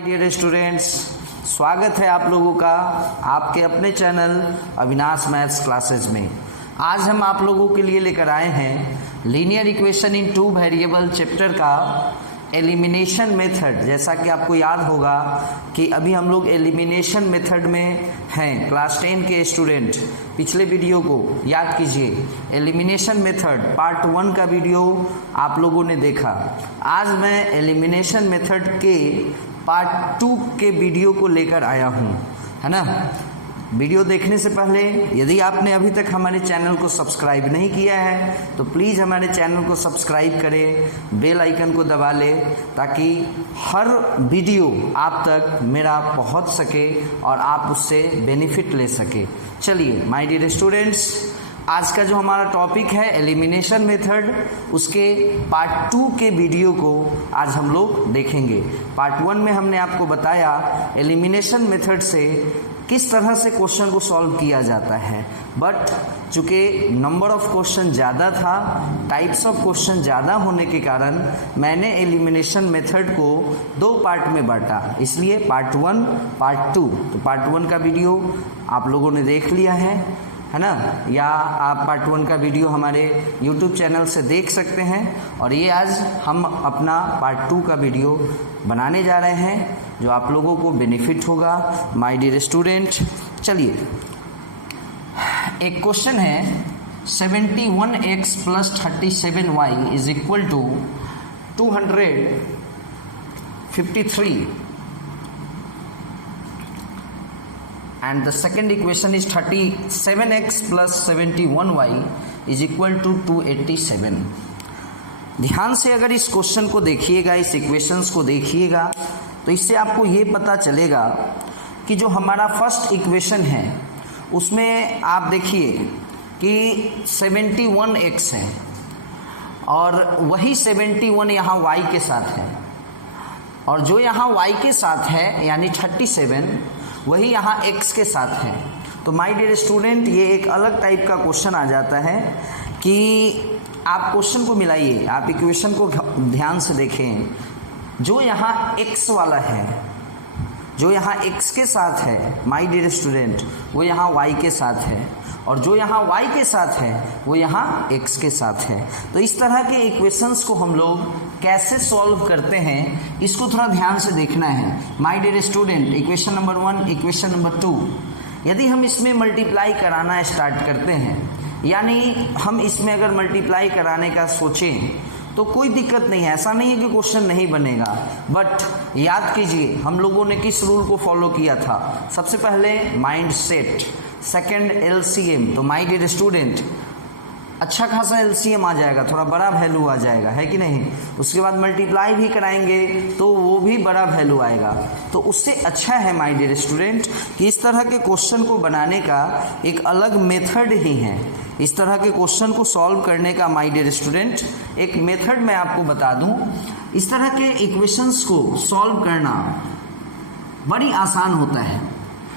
Dear students, स्वागत है आप लोगों का आपके अपने चैनल अविनाश मैथ्स क्लासेज में। आज हम आप लोगों के लिए लेकर आए हैं linear equation in two variable chapter का एलिमिनेशन मेथड। जैसा कि आपको याद होगा कि अभी हम लोग एलिमिनेशन मेथड में हैं, क्लास 10 के स्टूडेंट पिछले वीडियो को याद कीजिए। एलिमिनेशन मेथड पार्ट 1 का वीडियो आप लोगों ने देखा। आज मैं एलिमिनेशन मेथड के पार्ट 2 के वीडियो को लेकर आया हूँ, है ना। वीडियो देखने से पहले यदि आपने अभी तक हमारे चैनल को सब्सक्राइब नहीं किया है तो प्लीज़ हमारे चैनल को सब्सक्राइब करें, बेल आइकन को दबा लें ताकि हर वीडियो आप तक मेरा पहुंच सके और आप उससे बेनिफिट ले सके। चलिए माय डियर स्टूडेंट्स, आज का जो हमारा टॉपिक है एलिमिनेशन मेथड, उसके पार्ट 2 के वीडियो को आज हम लोग देखेंगे। पार्ट 1 में हमने आपको बताया एलिमिनेशन मेथड से किस तरह से क्वेश्चन को सॉल्व किया जाता है, बट चूँकि नंबर ऑफ क्वेश्चन ज़्यादा था, टाइप्स ऑफ क्वेश्चन ज़्यादा होने के कारण मैंने एलिमिनेशन मेथड को 2 पार्ट में बांटा, इसलिए पार्ट 1 पार्ट 2। तो पार्ट 1 का वीडियो आप लोगों ने देख लिया है ना, या आप पार्ट 1 का वीडियो हमारे YouTube चैनल से देख सकते हैं। और ये आज हम अपना पार्ट 2 का वीडियो बनाने जा रहे हैं जो आप लोगों को बेनिफिट होगा माय डियर स्टूडेंट। चलिए, एक क्वेश्चन है 71x + 37y = 253 and the second equation is 37x + 71y = 287। ध्यान से अगर इस क्वेश्चन को देखिएगा, इस इक्वेशंस को देखिएगा, तो इससे आपको ये पता चलेगा कि जो हमारा फर्स्ट इक्वेशन है उसमें आप देखिए कि 71x है और वही 71 यहाँ y के साथ है, और जो यहाँ y के साथ है यानी 37 वही यहाँ x के साथ है। तो माय डियर स्टूडेंट, ये एक अलग टाइप का क्वेश्चन आ जाता है कि आप क्वेश्चन को मिलाइए, आप इक्वेशन को ध्यान से देखें। जो यहाँ x वाला है, जो यहाँ x के साथ है माय डियर स्टूडेंट, वो यहाँ y के साथ है, और जो यहाँ y के साथ है वो यहाँ x के साथ है। तो इस तरह के इक्वेशंस को हम लोग कैसे सॉल्व करते हैं, इसको थोड़ा ध्यान से देखना है my dear student. Equation number 1, equation number 2, यदि हम इसमें मल्टीप्लाई कराना स्टार्ट करते हैं, यानी हम इसमें अगर मल्टीप्लाई कराने का सोचें तो कोई दिक्कत नहीं है, ऐसा नहीं है कि क्वेश्चन नहीं बनेगा। बट याद कीजिए हम लोगों ने किस रूल को फॉलो किया था। सबसे पहले माइंड सेट, सेकेंड LCM। तो माय डियर स्टूडेंट, अच्छा खासा LCM आ जाएगा, थोड़ा बड़ा वैल्यू आ जाएगा, है कि नहीं। उसके बाद मल्टीप्लाई भी कराएंगे तो वो भी बड़ा वैल्यू आएगा। तो उससे अच्छा है माय डियर स्टूडेंट कि इस तरह के क्वेश्चन को बनाने का एक अलग मेथड ही है। इस तरह के क्वेश्चन को सॉल्व करने का माय डियर स्टूडेंट एक मेथड मैं आपको बता दूं। इस तरह के इक्वेशंस को सॉल्व करना बड़ी आसान होता है।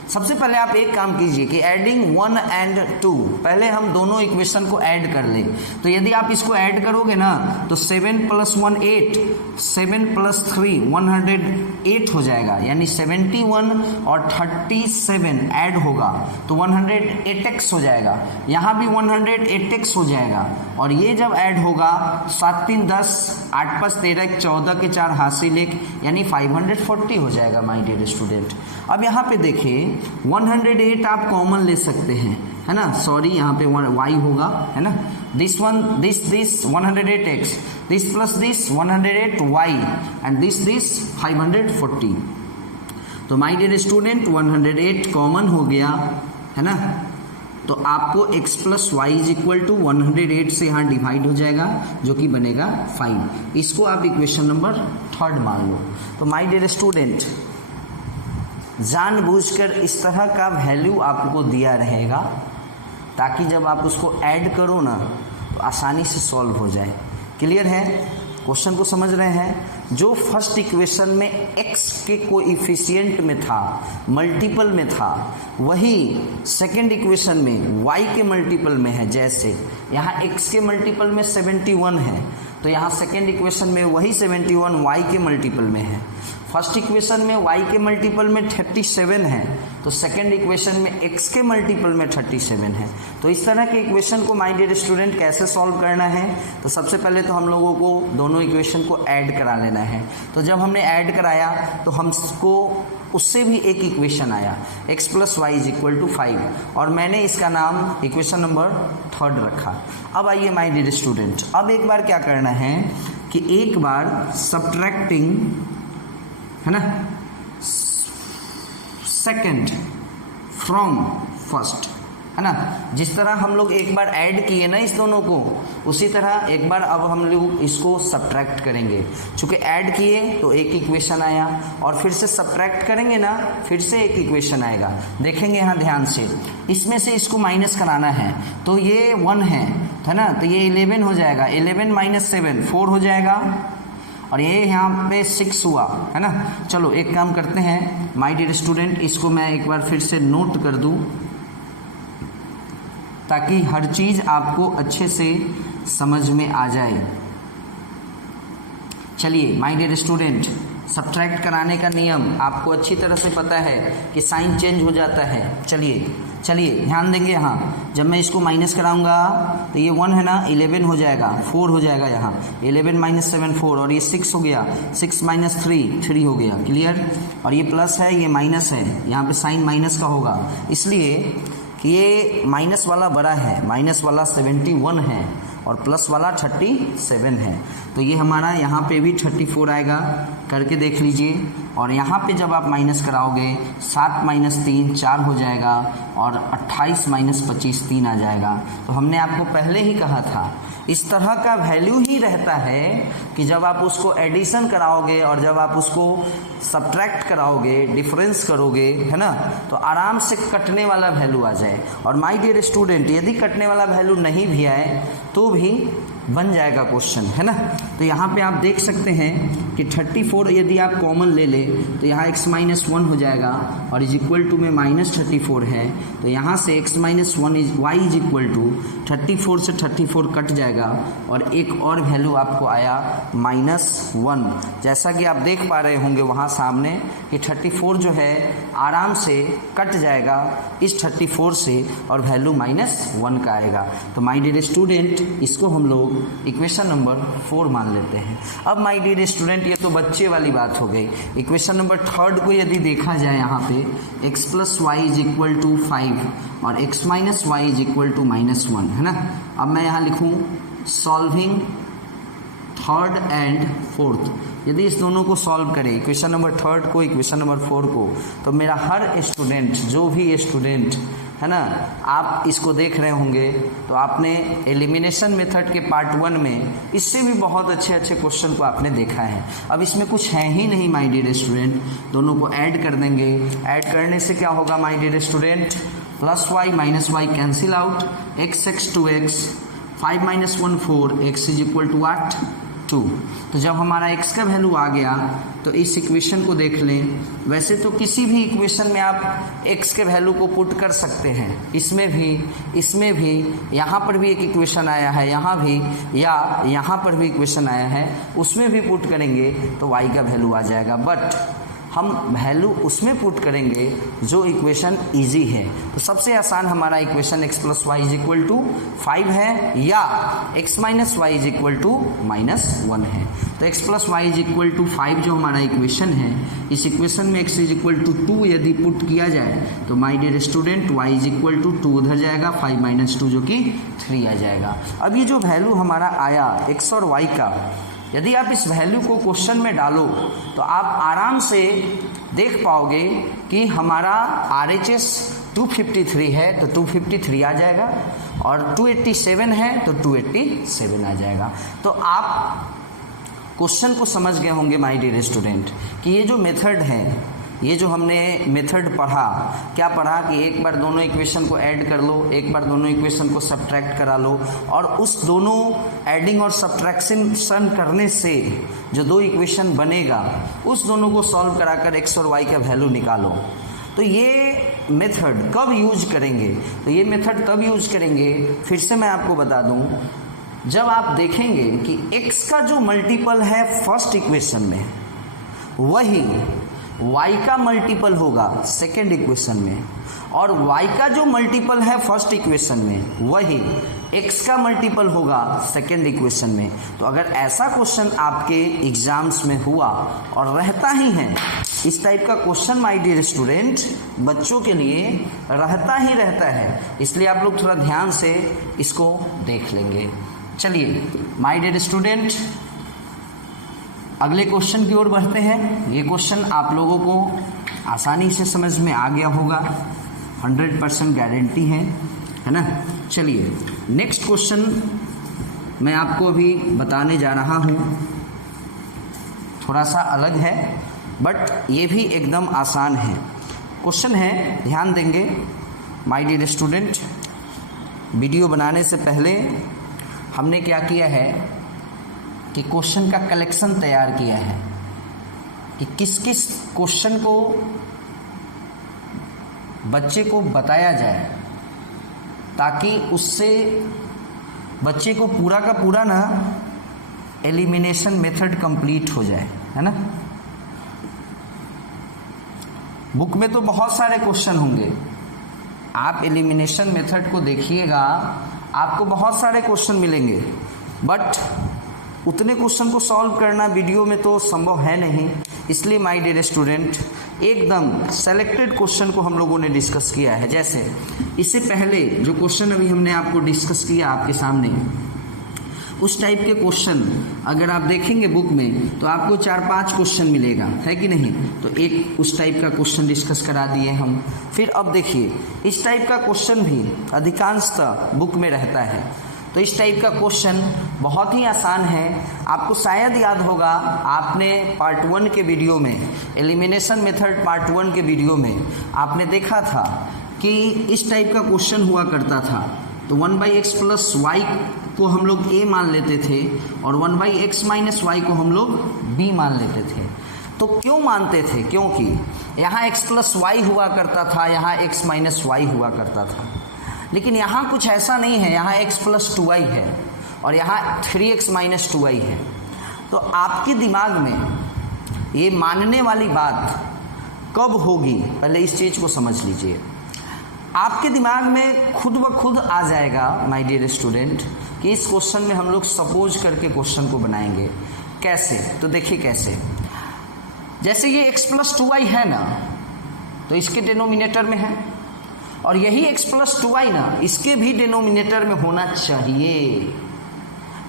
सबसे पहले आप एक काम कीजिए कि एडिंग 1 and 2, पहले हम दोनों इक्वेशन को ऐड कर लें। तो यदि आप इसको ऐड करोगे ना तो 7 + 1 8, 7 + 3 108 हो जाएगा, यानी 71 और 37 ऐड होगा तो 108x हो जाएगा। यहाँ भी 108x हो जाएगा, और ये जब ऐड होगा 7 3 10, 8 5 13, 14 के 4 हासिल 1, यानी 540 हो जाएगा माय डियर स्टूडेंट। अब यहाँ पे देखिए 108 आप कॉमन ले सकते हैं, है ना। सॉरी, यहाँ पे y होगा, है ना। This 108x, this plus this 108y and this 540। तो माय डियर स्टूडेंट 108 कॉमन हो गया, है ना। तो आपको x + y = 108 से यहाँ डिवाइड हो जाएगा, जो कि बनेगा 5। इसको आप इक्वेशन नंबर 3 मान लो। तो माय डियर स्टूडेंट, जानबूझकर इस तरह का वैल्यू आपको दिया रहेगा ताकि जब आप उसको ऐड करो ना तो आसानी से सॉल्व हो जाए। क्लियर है? क्वेश्चन को समझ रहे हैं? जो फर्स्ट इक्वेशन में x के कोएफिशिएंट में था, मल्टीपल में था, वही सेकंड इक्वेशन में y के मल्टीपल में है। जैसे यहाँ x के मल्टीपल में 71 है तो यहाँ सेकंड इक्वेशन में वही 71 y के मल्टीपल में है। फर्स्ट इक्वेशन में y के मल्टीपल में 37 है, तो सेकंड इक्वेशन में x के मल्टीपल में 37 है। तो इस तरह के इक्वेशन को माय डियर स्टूडेंट कैसे सॉल्व करना है, तो सबसे पहले तो हम लोगों को दोनों इक्वेशन को ऐड करा लेना है। तो जब हमने ऐड कराया तो हमको उससे भी एक इक्वेशन आया x + y = 5 और मैंने इसका नाम इक्वेशन नंबर 3 रखा। अब आइए माय डियर स्टूडेंट, अब एक बार क्या करना है कि एक बार सब्ट्रैक्टिंग, है ना, सेकंड फ्रॉम फर्स्ट, है ना, जिस तरह हम लोग एक बार ऐड किए ना इस दोनों को, उसी तरह एक बार अब हम लोग इसको सब्ट्रैक्ट करेंगे। चूंकि ऐड किए तो एक इक्वेशन आया और फिर से सब्ट्रैक्ट करेंगे ना, फिर से एक इक्वेशन आएगा। देखेंगे यहाँ ध्यान से, इसमें से इसको माइनस कराना है, तो ये 1 है ना, तो ये 11 हो जाएगा, 11 - 7 4 हो जाएगा और ये यहाँ पे 6 हुआ, है ना। चलो एक काम करते हैं माय डियर स्टूडेंट, इसको मैं एक बार फिर से नोट कर दूँ ताकि हर चीज आपको अच्छे से समझ में आ जाए। चलिए माय डियर स्टूडेंट, सब्ट्रैक्ट कराने का नियम आपको अच्छी तरह से पता है कि साइन चेंज हो जाता है। चलिए ध्यान देंगे, यहाँ जब मैं इसको माइनस कराऊंगा तो ये 1 है ना, 11 हो जाएगा, 4 हो जाएगा, यहाँ 11 - 7 4 और ये 6 हो गया, 6 - 3 हो गया, क्लियर। और ये प्लस है, ये माइनस है, यहाँ पे साइन माइनस का होगा, इसलिए कि ये माइनस वाला बड़ा है, माइनस वाला 71 है और प्लस वाला 37 है। तो ये हमारा यहाँ पे भी 34 आएगा, करके देख लीजिए। और यहाँ पे जब आप माइनस कराओगे 7 - 3 4 हो जाएगा और 28 - 25 3 आ जाएगा। तो हमने आपको पहले ही कहा था इस तरह का वैल्यू ही रहता है कि जब आप उसको एडिशन कराओगे और जब आप उसको सब्ट्रैक्ट कराओगे, डिफरेंस करोगे, है ना, तो आराम से कटने वाला वैल्यू आ जाए। और माय डियर स्टूडेंट, यदि कटने वाला वैल्यू नहीं भी आए तो भी बन जाएगा क्वेश्चन, है ना। तो यहाँ पे आप देख सकते हैं कि 34 यदि आप कॉमन ले ले तो यहाँ x - 1 हो जाएगा और = में -34 है, तो यहाँ से x - 1 y = 34 से 34 कट जाएगा और एक और वैल्यू आपको आया -1। जैसा कि आप देख पा रहे होंगे वहाँ सामने कि 34 जो है आराम से कट जाएगा इस 34 से और वैल्यू -1 का आएगा। तो माय डियर स्टूडेंट, इसको हम लोग इक्वेशन नंबर 4 मान लेते हैं। अब माय डियर स्टूडेंट, ये तो बच्चे वाली बात हो गई। इक्वेशन नंबर 3 को यदि देखा जाए, यहाँ पे x + y = 5 और x - y = -1, है ना। अब मैं यहाँ लिखूँ सॉल्विंग 3rd एंड 4th। यदि इस दोनों को सॉल्व करें, इक्वेशन नंबर 3 को, इक्वेशन नंबर 4 को, तो मेरा हर स्टूडेंट, जो भी स्टूडेंट है ना, आप इसको देख रहे होंगे तो आपने एलिमिनेशन मेथड के पार्ट 1 में इससे भी बहुत अच्छे क्वेश्चन को आपने देखा है। अब इसमें कुछ है ही नहीं माय डियर स्टूडेंट, दोनों को ऐड कर देंगे। ऐड करने से क्या होगा my dear student, +y - y cancel out, x 2x, 5 - 1 4, x = 2। तो जब हमारा x का वैल्यू आ गया तो इस इक्वेशन को देख लें। वैसे तो किसी भी इक्वेशन में आप x के वैल्यू को पुट कर सकते हैं, इसमें भी, यहाँ पर भी एक इक्वेशन आया है, यहाँ भी, या यहाँ पर भी इक्वेशन आया है, उसमें भी पुट करेंगे तो y का वैल्यू आ जाएगा। बट हम वैल्यू उसमें पुट करेंगे जो इक्वेशन इजी है। तो सबसे आसान हमारा इक्वेशन x + y = 5 है या x - y = -1 है। तो x + y = 5 जो हमारा इक्वेशन है, इस इक्वेशन में x = 2 यदि पुट किया जाए तो माय डियर स्टूडेंट y = 2 उधर जाएगा, 5 - 2 जो कि 3 आ जाएगा। अब ये जो वैल्यू हमारा आया x और y का, यदि आप इस वैल्यू को क्वेश्चन में डालो तो आप आराम से देख पाओगे कि हमारा RHS 253 है तो 253 आ जाएगा और 287 है तो 287 आ जाएगा। तो आप क्वेश्चन को समझ गए होंगे माय डियर स्टूडेंट कि ये जो मेथड है, ये जो हमने मेथड पढ़ा, क्या पढ़ा कि एक बार दोनों इक्वेशन को ऐड कर लो, एक बार दोनों इक्वेशन को सब्ट्रैक्ट करा लो और उस दोनों ऐडिंग और सब्ट्रैक्शन करने से जो दो इक्वेशन बनेगा उस दोनों को सॉल्व कराकर x और y का वैल्यू निकालो। तो ये मेथड कब यूज करेंगे, तो ये मेथड तब यूज करेंगे, फिर से मैं आपको बता दूं, जब आप देखेंगे कि x का जो मल्टीपल है फर्स्ट इक्वेशन में वही y का मल्टीपल होगा सेकेंड इक्वेशन में, और y का जो मल्टीपल है फर्स्ट इक्वेशन में वही x का मल्टीपल होगा सेकेंड इक्वेशन में। तो अगर ऐसा क्वेश्चन आपके एग्जाम्स में हुआ और रहता ही है, इस टाइप का क्वेश्चन माय डियर स्टूडेंट बच्चों के लिए रहता ही रहता है, इसलिए आप लोग थोड़ा ध्यान से इसको देख लेंगे। चलिए माय डियर स्टूडेंट अगले क्वेश्चन की ओर बढ़ते हैं। ये क्वेश्चन आप लोगों को आसानी से समझ में आ गया होगा, 100% गारंटी है ना। चलिए नेक्स्ट क्वेश्चन मैं आपको अभी बताने जा रहा हूँ, थोड़ा सा अलग है बट ये भी एकदम आसान है। क्वेश्चन है, ध्यान देंगे माय डियर स्टूडेंट। वीडियो बनाने से पहले हमने क्या किया है कि क्वेश्चन का कलेक्शन तैयार किया है कि किस किस क्वेश्चन को बच्चे को बताया जाए ताकि उससे बच्चे को पूरा का पूरा ना एलिमिनेशन मेथड कंप्लीट हो जाए, है ना। बुक में तो बहुत सारे क्वेश्चन होंगे, आप एलिमिनेशन मेथड को देखिएगा आपको बहुत सारे क्वेश्चन मिलेंगे, बट उतने क्वेश्चन को सॉल्व करना वीडियो में तो संभव है नहीं। इसलिए माय डियर स्टूडेंट एकदम सेलेक्टेड क्वेश्चन को हम लोगों ने डिस्कस किया है। जैसे इससे पहले जो क्वेश्चन अभी हमने आपको डिस्कस किया आपके सामने, उस टाइप के क्वेश्चन अगर आप देखेंगे बुक में तो आपको 4-5 क्वेश्चन मिलेगा, है कि नहीं। तो एक उस टाइप का क्वेश्चन डिस्कस करा दिए हम। फिर अब देखिए इस टाइप का क्वेश्चन भी अधिकांशतः बुक में रहता है। तो इस टाइप का क्वेश्चन बहुत ही आसान है, आपको शायद याद होगा आपने पार्ट 1 के वीडियो में, एलिमिनेशन मेथड पार्ट 1 के वीडियो में आपने देखा था कि इस टाइप का क्वेश्चन हुआ करता था। तो 1/x प्लस वाई को हम लोग a मान लेते थे और 1/x माइनस वाई को हम लोग b मान लेते थे। तो क्यों मानते थे? क्योंकि यहाँ x प्लस वाई हुआ करता था, यहाँ x माइनस वाई हुआ करता था। लेकिन यहाँ कुछ ऐसा नहीं है, यहाँ x प्लस 2y है और यहाँ 3x माइनस 2y है। तो आपके दिमाग में ये मानने वाली बात कब होगी, पहले इस चीज़ को समझ लीजिए। आपके दिमाग में खुद ब खुद आ जाएगा माय डियर स्टूडेंट कि इस क्वेश्चन में हम लोग सपोज करके क्वेश्चन को बनाएंगे। कैसे? तो देखिए कैसे। जैसे ये x प्लस 2y है ना, तो इसके डिनोमिनेटर में है, और यही x प्लस 2y ना इसके भी डिनोमिनेटर में होना चाहिए।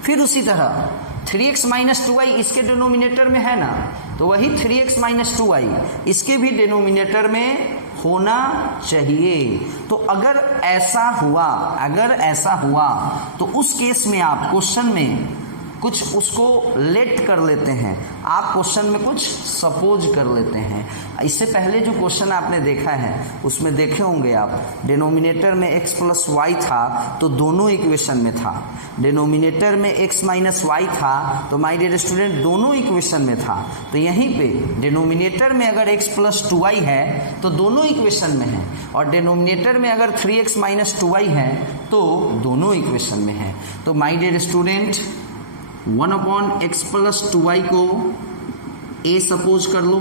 फिर उसी तरह 3x माइनस 2y इसके डिनोमिनेटर में है ना, तो वही 3x माइनस 2y इसके भी डिनोमिनेटर में होना चाहिए। तो अगर ऐसा हुआ तो उस केस में आप क्वेश्चन में कुछ उसको लेट कर लेते हैं, आप क्वेश्चन में कुछ सपोज कर लेते हैं। इससे पहले जो क्वेश्चन आपने देखा है उसमें देखे होंगे आप, डिनोमिनेटर में x प्लस वाई था तो दोनों इक्वेशन में था, डिनोमिनेटर में x माइनस वाई था तो माय डियर स्टूडेंट दोनों इक्वेशन में था। तो यहीं पे डिनोमिनेटर में अगर x प्लस 2y है तो दोनों इक्वेशन में है, और डिनोमिनेटर में अगर 3x माइनस 2y है तो दोनों इक्वेशन में है। तो my dear student 1/x plus 2y को a सपोज कर लो,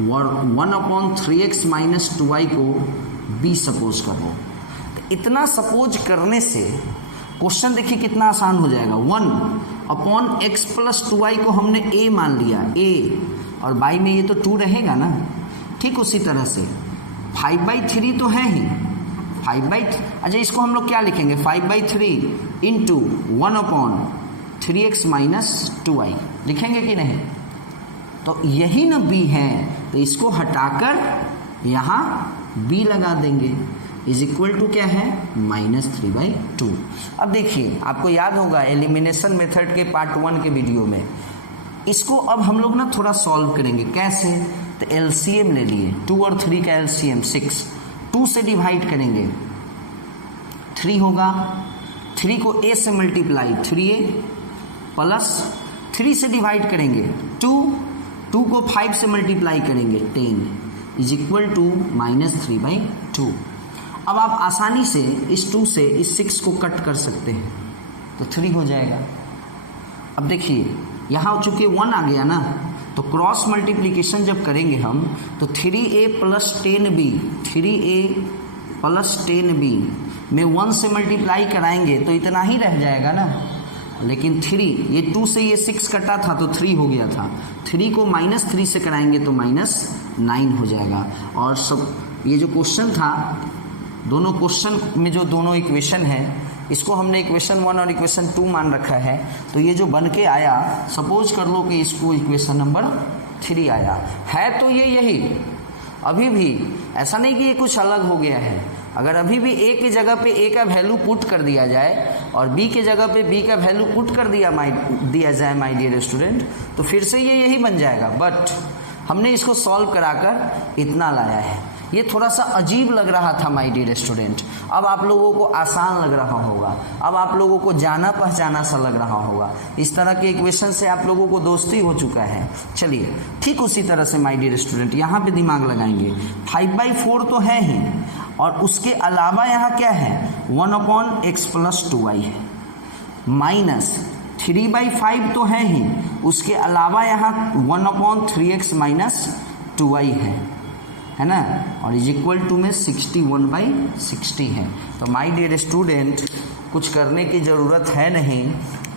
1/3x माइनस 2y को b सपोज कर लो। तो इतना सपोज करने से क्वेश्चन देखिए कितना आसान हो जाएगा। 1/x प्लस 2y को हमने a मान लिया, a और y में ये तो 2 रहेगा ना। ठीक उसी तरह से 5/3 तो है ही, अच्छा इसको हम लोग क्या लिखेंगे, 5/3 इंटू 1/3x माइनस 2y लिखेंगे कि नहीं। तो यही ना b है, तो इसको हटाकर यहाँ b लगा देंगे, इज इक्वल टू क्या है, -3/2। अब देखिए आपको याद होगा एलिमिनेशन मेथड के पार्ट 1 के वीडियो में, इसको अब हम लोग ना थोड़ा सॉल्व करेंगे। कैसे? तो एलसीएम ले लिए, 2 और 3 का एलसीएम 6, 2 से डिवाइड करेंगे 3 होगा, 3 को a से मल्टीप्लाई 3a प्लस 3 से डिवाइड करेंगे 2 को 5 से मल्टीप्लाई करेंगे 10 इज इक्वल टू -3/2। अब आप आसानी से इस 2 से इस 6 को कट कर सकते हैं तो 3 हो जाएगा। अब देखिए यहाँ चूंकि 1 आ गया ना, तो क्रॉस मल्टीप्लिकेशन जब करेंगे हम तो 3a plus 10b 3a plus 10b में 1 से मल्टीप्लाई कराएंगे तो इतना ही रह जाएगा ना, लेकिन 3 ये 2 से ये 6 कटा था तो 3 हो गया था, 3 को -3 से कराएंगे तो -9 हो जाएगा। और सब ये जो क्वेश्चन था, दोनों क्वेश्चन में जो दोनों इक्वेशन है इसको हमने इक्वेशन 1 और इक्वेशन 2 मान रखा है। तो ये जो बन के आया, सपोज कर लो कि इसको इक्वेशन नंबर 3 आया है, तो ये यही अभी भी ऐसा नहीं कि ये कुछ अलग हो गया है। अगर अभी भी a की जगह पे a का वैल्यू पुट कर दिया जाए और b की जगह पे b का वैल्यू पुट कर दिया जाए माय डियर स्टूडेंट, तो फिर से ये यही बन जाएगा। बट हमने इसको सॉल्व कराकर इतना लाया है। ये थोड़ा सा अजीब लग रहा था माय डियर स्टूडेंट, अब आप लोगों को आसान लग रहा होगा, अब आप लोगों को जाना पहचाना सा लग रहा होगा। इस तरह के इक्वेशन से आप लोगों को दोस्ती हो चुका है। चलिए ठीक उसी तरह से माय डियर स्टूडेंट यहाँ पे दिमाग लगाएंगे। 5/4 तो है ही, और उसके अलावा यहाँ क्या है, 1/x + 2y है, माइनस 3/5 तो है ही, उसके अलावा यहाँ 1/3x - 2y है ना, और इज इक्वल टू में 61/60 है। तो माय डियर स्टूडेंट कुछ करने की ज़रूरत है नहीं,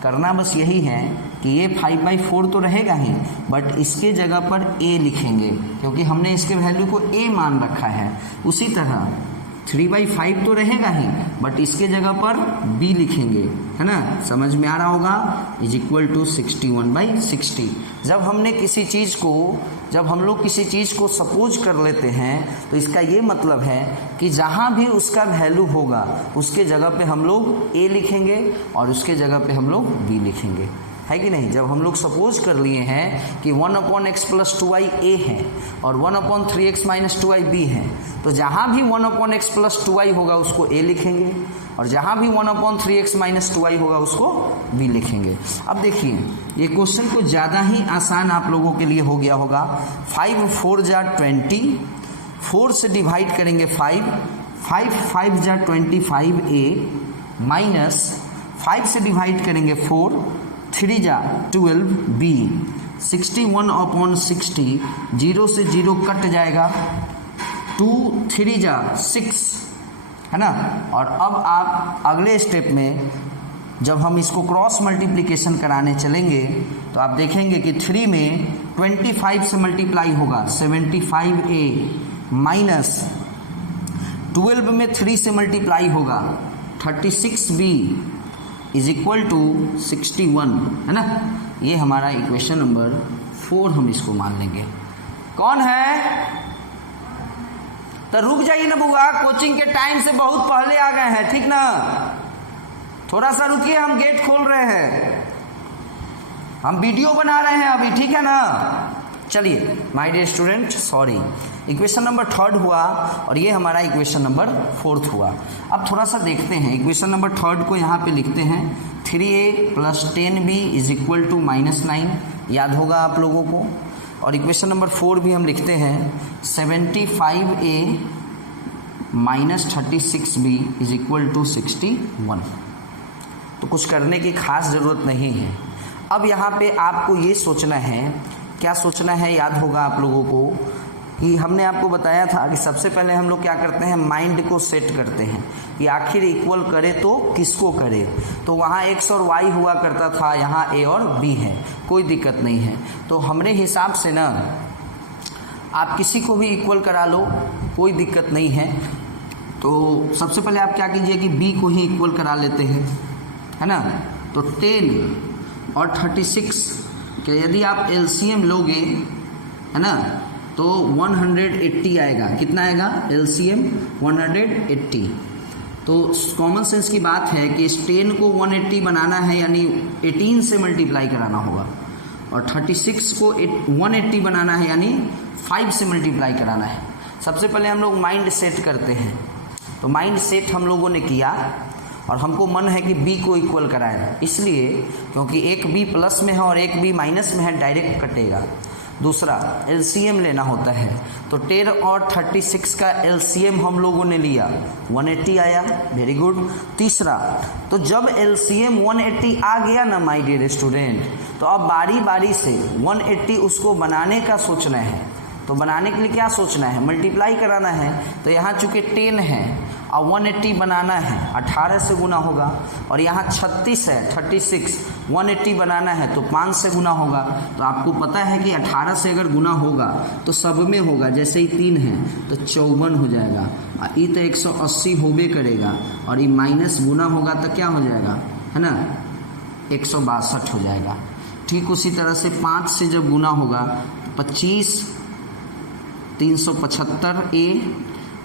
करना बस यही है कि ये 5/4 तो रहेगा ही, बट इसके जगह पर a लिखेंगे क्योंकि हमने इसके वैल्यू को a मान रखा है। उसी तरह 3/5 तो रहेगा ही, बट इसके जगह पर b लिखेंगे, है ना, समझ में आ रहा होगा, इज इक्वल टू 61/60। जब हम लोग किसी चीज़ को सपोज कर लेते हैं तो इसका ये मतलब है कि जहाँ भी उसका वैल्यू होगा उसके जगह पे हम लोग a लिखेंगे और उसके जगह पे हम लोग b लिखेंगे, है कि नहीं। जब हम लोग सपोज कर लिए हैं कि 1/x + 2y a है और 1/3x - 2y b है, तो जहाँ भी 1/x + 2y होगा उसको a लिखेंगे और जहाँ भी 1/3x - 2y होगा उसको b लिखेंगे। अब देखिए ये क्वेश्चन कुछ ज़्यादा ही आसान आप लोगों के लिए हो गया होगा। 5 4 जा 20, 4 से डिवाइड करेंगे 5, 5 5 जा 25a, माइनस 5 से डिवाइड करेंगे 4, 3 जा 12b, 61/60, 0 से 0 कट जाएगा, 2 3 जा 6, है ना। और अब आप अगले स्टेप में जब हम इसको क्रॉस मल्टीप्लिकेशन कराने चलेंगे तो आप देखेंगे कि 3 में 25 से मल्टीप्लाई होगा 75a, माइनस 12 में 3 से मल्टीप्लाई होगा 36b, इज इक्वल टू 61, है ना। ये हमारा इक्वेशन नंबर 4 हम इसको मान लेंगे। कौन है, तो रुक जाइए ना बुआ, कोचिंग के टाइम से बहुत पहले आ गए हैं, ठीक ना, थोड़ा सा रुकिए, हम गेट खोल रहे हैं, हम वीडियो बना रहे हैं अभी, ठीक है ना। चलिए my dear student, sorry, equation number 3 हुआ और ये हमारा इक्वेशन नंबर 4 हुआ। अब थोड़ा सा देखते हैं, इक्वेशन नंबर 3 को यहाँ पे लिखते हैं 3a + 10b is equal to -9, याद होगा आप लोगों को। और इक्वेशन नंबर 4 भी हम लिखते हैं 75a - 36b is equal to 61। तो कुछ करने की खास ज़रूरत नहीं है। अब यहाँ पे आपको ये सोचना है, क्या सोचना है, याद होगा आप लोगों को कि हमने आपको बताया था कि सबसे पहले हम लोग क्या करते हैं, माइंड को सेट करते हैं कि आखिर इक्वल करे तो किसको करे। तो वहाँ x और y हुआ करता था, यहाँ a और b है, कोई दिक्कत नहीं है। तो हमरे हिसाब से ना आप किसी को भी इक्वल करा लो, कोई दिक्कत नहीं है। तो सबसे पहले आप क्या कीजिए कि b को ही इक्वल करा लेते हैं, है ना। तो 10 और 36 के यदि आप एलसीएम लोगे, है ना, तो 180 आएगा। कितना आएगा एलसीएम, 180। तो कॉमन सेंस की बात है कि इस 10 को 180 बनाना है, यानी 18 से मल्टीप्लाई कराना होगा, और 36 को 180 बनाना है, यानी 5 से मल्टीप्लाई कराना है। सबसे पहले हम लोग माइंड सेट करते हैं। तो माइंड सेट हम लोगों ने किया और हमको मन है कि b को इक्वल कराए, इसलिए क्योंकि एक b प्लस में है और एक b माइनस में है, डायरेक्ट कटेगा। दूसरा एलसीएम लेना होता है, तो 10 और 36 का एलसीएम हम लोगों ने लिया 180 आया, वेरी गुड। तीसरा, तो जब एलसीएम 180 आ गया ना माय डियर स्टूडेंट, तो अब बारी बारी से 180 उसको बनाने का सोचना है। तो बनाने के लिए क्या सोचना है, मल्टीप्लाई कराना है। तो यहाँ चूँकि 10 है और 180 बनाना है, 18 से गुना होगा, और यहाँ 36 है 36, 180 बनाना है तो 5 से गुना होगा। तो आपको पता है कि 18 से अगर गुना होगा तो सब में होगा, जैसे ही 3 है तो 54 हो जाएगा, और ये तो 180 होबे करेगा, और ये माइनस गुना होगा तो क्या हो जाएगा, है ना, 162 हो जाएगा। ठीक उसी तरह से 5 से जब गुना होगा 25 375 ए,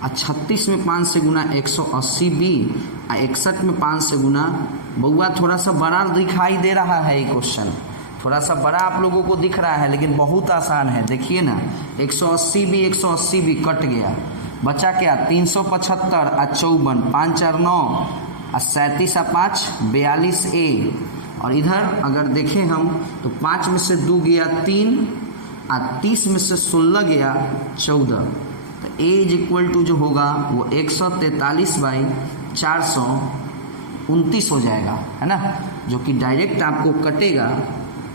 और 36 में 5 से गुना 180 बी, और 61 में 5 से गुना। बउआ थोड़ा सा बड़ा दिखाई दे रहा है ये क्वेश्चन, थोड़ा सा बड़ा आप लोगों को दिख रहा है, लेकिन बहुत आसान है। देखिए ना, 180 भी कट गया, बचा क्या 375 और 54, 5 4 9 और 37 और 5 42 ए। और इधर अगर देखें हम तो 5 में से 2 गया 3, और 30 में से 16 गया 14। तो ए इज इक्वल टू जो होगा वो 143/429 हो जाएगा, है ना, जो कि डायरेक्ट आपको कटेगा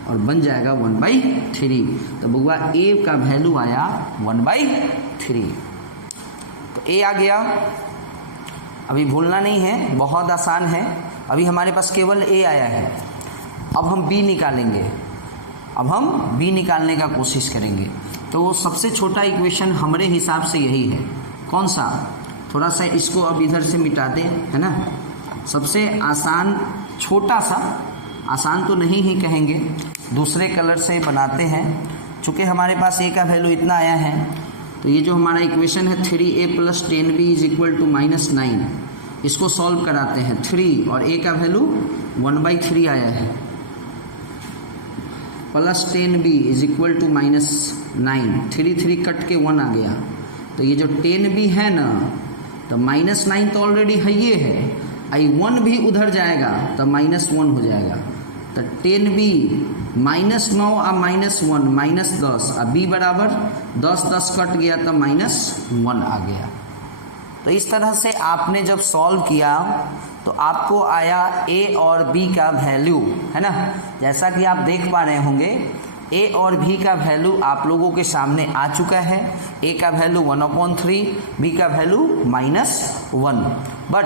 और बन जाएगा 1/3। तो बउआ ए का वैल्यू आया 1/3। तो ए आ गया, अभी भूलना नहीं है, बहुत आसान है। अभी हमारे पास केवल ए आया है, अब हम बी निकालेंगे, अब हम बी निकालने का कोशिश करेंगे। तो सबसे छोटा इक्वेशन हमारे हिसाब से यही है, कौन सा, थोड़ा सा इसको अब इधर से मिटा दें, है ना। सबसे आसान, छोटा सा, आसान तो नहीं ही कहेंगे, दूसरे कलर से बनाते हैं। चूँकि हमारे पास ए का वैल्यू इतना आया है, तो ये जो हमारा इक्वेशन है 3a + 10b is equal to -9, इसको सॉल्व कराते हैं। 3 और a का वैल्यू 1/3 आया है, plus 10b is equal to -9, 3 cut के 1 आ गया। तो ये जो 10b है ना, तो -9 तो ऑलरेडी है, ये है, आई 1 भी उधर जाएगा तो -1 हो जाएगा। तो 10b -9 और -1 -10, और b बराबर 10 कट गया तो -1 आ गया। तो इस तरह से आपने जब सॉल्व किया तो आपको आया a और b का वैल्यू, है ना। जैसा कि आप देख पा रहे होंगे a और b का वैल्यू आप लोगों के सामने आ चुका है। a का वैल्यू 1/3, b का value -1। But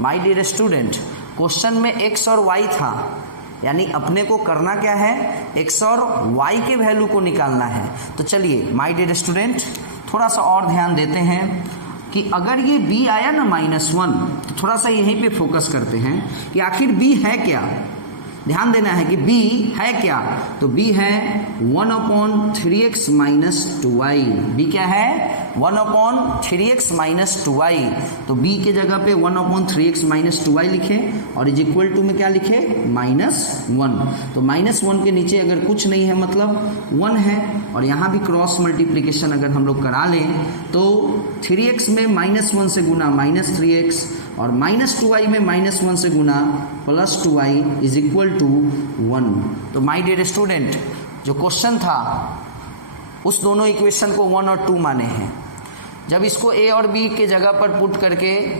my dear student, question में x और y था, यानी अपने को करना क्या है, x और y के वैल्यू को निकालना है। तो चलिए माय डियर स्टूडेंट, थोड़ा सा और ध्यान देते हैं कि अगर ये b आया ना -1, तो थोड़ा सा यहीं पे फोकस करते हैं कि आखिर b है क्या। ध्यान देना है कि b है क्या, तो b है 1/3x - 2y। b क्या है, 1/3x - 2y। तो b के जगह पे 1/3x - 2y लिखे, और इज इक्वल टू में क्या लिखे, -1। तो -1 के नीचे अगर कुछ नहीं है मतलब 1 है, और यहाँ भी क्रॉस मल्टीप्लिकेशन अगर हम लोग करा लें तो 3x में -1 से गुना -3x, और -2y में -1 से गुना +2y इज इक्वल टू 1। तो माय डियर स्टूडेंट, जो क्वेश्चन था उस दोनों इक्वेशन को 1 और 2 माने हैं। जब इसको a और b के जगह पर पुट करके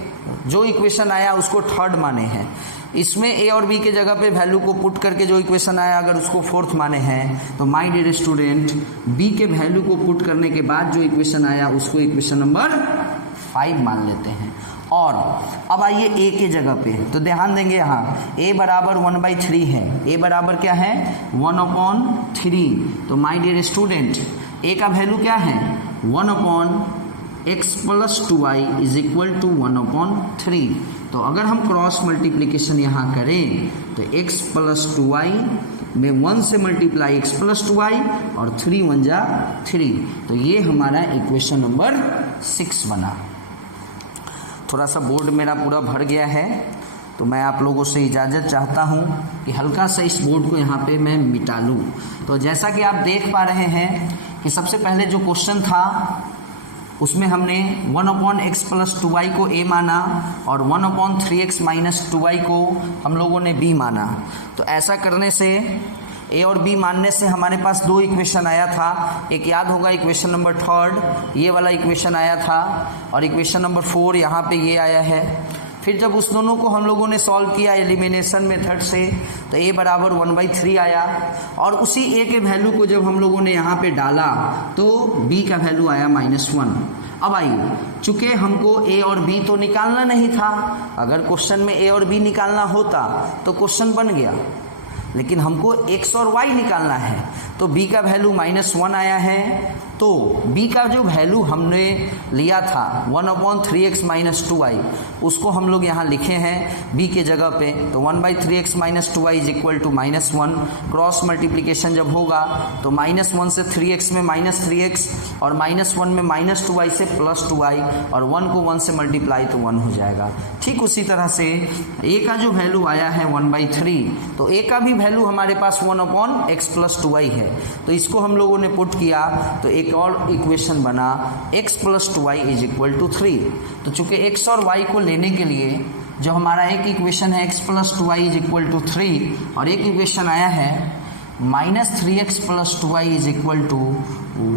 जो इक्वेशन आया उसको थर्ड माने हैं। इसमें a और b के जगह पे वैल्यू को पुट करके जो इक्वेशन आया अगर उसको फोर्थ माने हैं, तो माय डियर स्टूडेंट b के वैल्यू को पुट करने के बाद जो इक्वेशन आया उसको इक्वेशन नंबर 5 मान लेते हैं। और अब आइए a के जगह पे, तो ध्यान देंगे यहाँ a बराबर 1/3 है, a बराबर क्या है 1/3। तो माय डियर स्टूडेंट a का वैल्यू क्या है 1/x + 2y is equal to 1/3। तो अगर हम क्रॉस मल्टीप्लिकेशन यहाँ करें तो x + 2y में 1 से मल्टीप्लाई x + 2y और 3 1 जा 3। तो ये हमारा इक्वेशन नंबर 6 बना। थोड़ा सा बोर्ड मेरा पूरा भर गया है, तो मैं आप लोगों से इजाज़त चाहता हूँ कि हल्का सा इस बोर्ड को यहाँ पे मैं मिटा लूँ। तो जैसा कि आप देख पा रहे हैं कि सबसे पहले जो क्वेश्चन था उसमें हमने 1/x + 2y को a माना और 1/3x - 2y को हम लोगों ने b माना। तो ऐसा करने से ए और बी मानने से हमारे पास दो इक्वेशन आया था, एक याद होगा इक्वेशन नंबर 3 ये वाला इक्वेशन आया था, और इक्वेशन नंबर 4 यहाँ पे ये आया है। फिर जब उस दोनों को हम लोगों ने सॉल्व किया एलिमिनेशन मेथड से तो a बराबर 1/3 आया, और उसी a के वैल्यू को जब हम लोगों ने यहाँ पे डाला तो b का वैल्यू आया -1। अब आइए, चूंकि हमको a और b तो निकालना नहीं था, अगर क्वेश्चन में a और b निकालना होता तो क्वेश्चन बन गया, लेकिन हमको x और y निकालना है, तो b का वैल्यू -1 आया है। तो b का जो वैल्यू हमने लिया था 1/3x - 2y, उसको हम लोग यहाँ लिखे हैं b के जगह पे, तो 1/3x - 2y is equal to -1। Cross multiplication जब होगा तो -1 से 3x में -3x, और -1 में -2y से +2y, और 1 को 1 से मल्टीप्लाई तो 1 हो जाएगा। ठीक उसी तरह से a का जो वैल्यू आया है 1/3, तो a का भी वैल्यू हमारे पास 1/x + 2y है, तो इसको हम लोगों ने पुट किया तो एक और इक्वेशन बना x + 2y is equal to 3। तो चूंकि x और y को लेने के लिए जो हमारा एक इक्वेशन है x + 2y is equal to 3, और एक इक्वेशन आया है -3x + 2y is equal to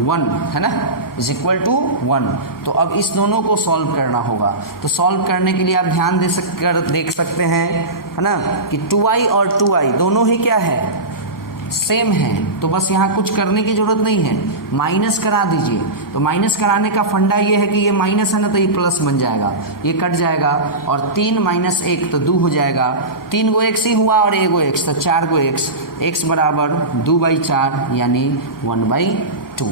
1, है ना, इज इक्वल टू 1। तो अब इस दोनों को सॉल्व करना होगा, तो सॉल्व करने के लिए आप ध्यान देख सकते हैं, है ना, कि 2y और 2y दोनों ही क्या है, सेम है, तो बस यहाँ कुछ करने की जरूरत नहीं है, माइनस करा दीजिए। तो माइनस कराने का फंडा ये है कि ये माइनस है ना, तो ये प्लस बन जाएगा, ये कट जाएगा, और 3 - 1 तो 2 हो जाएगा, 3 गो x ही हुआ और 1 गो x, तो 4 गो x बराबर 2/4 यानी 1/2।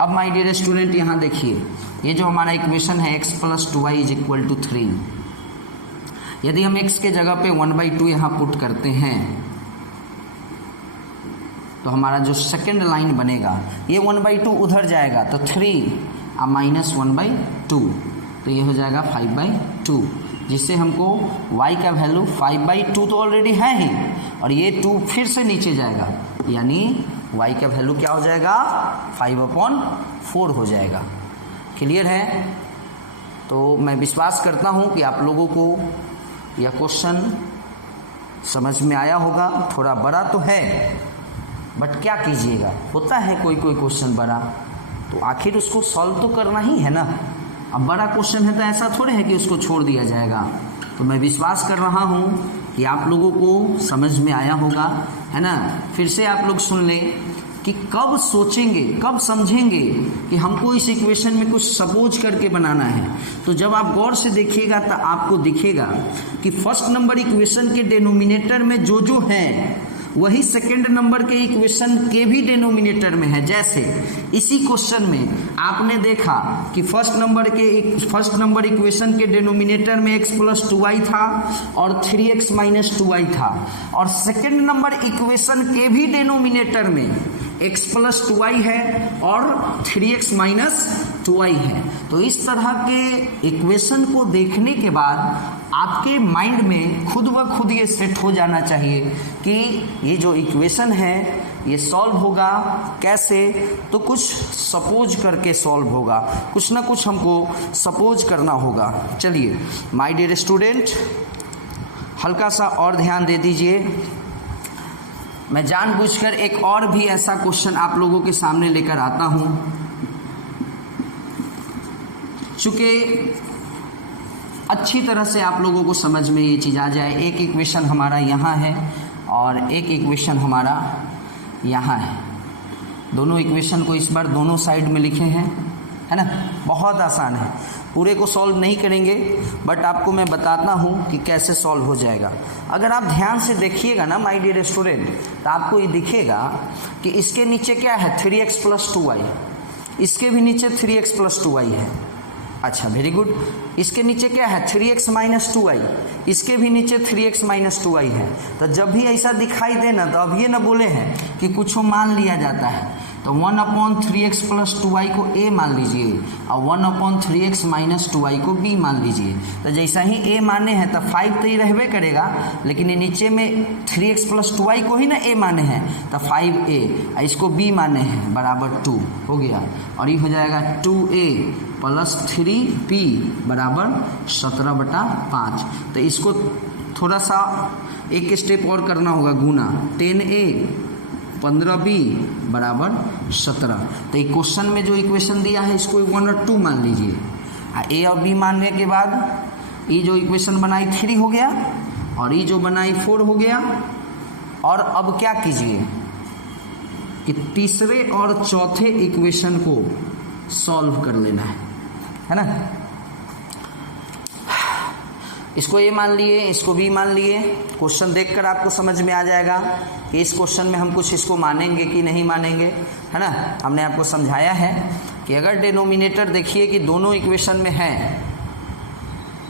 अब माय डियर स्टूडेंट यहाँ देखिए, ये जो हमारा इक्वेशन है x + 2y is equal to 3, यदि हम x के जगह पे 1/2 यहाँ पुट करते हैं तो हमारा जो सेकंड लाइन बनेगा ये 1/2 उधर जाएगा, तो 3 -1/2, तो ये हो जाएगा 5/2, जिससे हमको y का वैल्यू 5/2 तो ऑलरेडी है ही, और ये 2 फिर से नीचे जाएगा, यानी y का वैल्यू क्या हो जाएगा, 5/4 हो जाएगा। क्लियर है? तो मैं विश्वास करता हूँ कि आप लोगों को यह क्वेश्चन समझ में आया होगा। थोड़ा बड़ा तो है, बट क्या कीजिएगा, होता है कोई क्वेश्चन बड़ा, तो आखिर उसको सॉल्व तो करना ही है ना। अब बड़ा क्वेश्चन है तो ऐसा थोड़े है कि उसको छोड़ दिया जाएगा। तो मैं विश्वास कर रहा हूँ कि आप लोगों को समझ में आया होगा, है ना। फिर से आप लोग सुन लें कि कब सोचेंगे, कब समझेंगे कि हमको इस इक्वेशन में कुछ सपोज करके बनाना है। तो जब आप गौर से देखिएगा तो आपको दिखेगा कि फर्स्ट नंबर इक्वेशन के डिनोमिनेटर में जो है वही सेकंड नंबर के इक्वेशन के भी डिनोमिनेटर में है। जैसे इसी क्वेश्चन में आपने देखा कि फर्स्ट नंबर इक्वेशन के डिनोमिनेटर में x + 2y था और 3x - 2y था, और सेकंड नंबर इक्वेशन के भी डिनोमिनेटर में x + 2y है और 3x - 2y है। तो इस तरह के इक्वेशन को देखने के बाद आपके माइंड में खुद ब खुद ये सेट हो जाना चाहिए कि ये जो इक्वेशन है ये सॉल्व होगा कैसे, तो कुछ सपोज करके सॉल्व होगा, कुछ ना कुछ हमको सपोज करना होगा। चलिए माय डियर स्टूडेंट, हल्का सा और ध्यान दे दीजिए। मैं जानबूझकर एक और भी ऐसा क्वेश्चन आप लोगों के सामने लेकर आता हूं, चूंकि अच्छी तरह से आप लोगों को समझ में ये चीज़ आ जाए। एक इक्वेशन हमारा यहाँ है और एक इक्वेशन हमारा यहाँ है। दोनों इक्वेशन को इस बार दोनों साइड में लिखे हैं, है ना। बहुत आसान है, पूरे को सॉल्व नहीं करेंगे, बट आपको मैं बताता हूँ कि कैसे सॉल्व हो जाएगा। अगर आप ध्यान से देखिएगा ना माय डियर स्टूडेंट, तो आपको ये दिखेगा कि इसके नीचे क्या है, 3x + 2y, इसके भी नीचे 3x + 2y है। अच्छा, वेरी गुड। इसके नीचे क्या है, 3x - 2y, इसके भी नीचे 3x - 2y है। तो जब भी ऐसा दिखाई दे ना, तो अब ये ना बोले हैं कि कुछ मान लिया जाता है, तो 1/3x + 2y को a मान लीजिए और 1/3x - 2y को b मान लीजिए। तो जैसा ही a माने हैं तो 5 तो ही रहबे करेगा, लेकिन ये नीचे में 3x + 2y को ही ना a माने हैं, तो 5a, इसको b माने हैं बराबर 2 हो गया, और ये हो जाएगा 2a + 3b बराबर 17/5। तो इसको थोड़ा सा एक स्टेप और करना होगा, गुना 10a 15b बराबर 17। तो एक क्वेश्चन में जो इक्वेशन दिया है इसको 1 और 2 मान लीजिए। a और b मानने के बाद ये जो इक्वेशन बनाई 3 हो गया और ये जो बनाई 4 हो गया। और अब क्या कीजिए कि तीसरे और चौथे इक्वेशन को सॉल्व कर लेना है ना। इसको ए मान लिए, इसको बी मान लिए। क्वेश्चन देखकर आपको समझ में आ जाएगा कि इस क्वेश्चन में हम कुछ इसको मानेंगे कि नहीं मानेंगे, है ना। हमने आपको समझाया है कि अगर डिनोमिनेटर देखिए कि दोनों इक्वेशन में है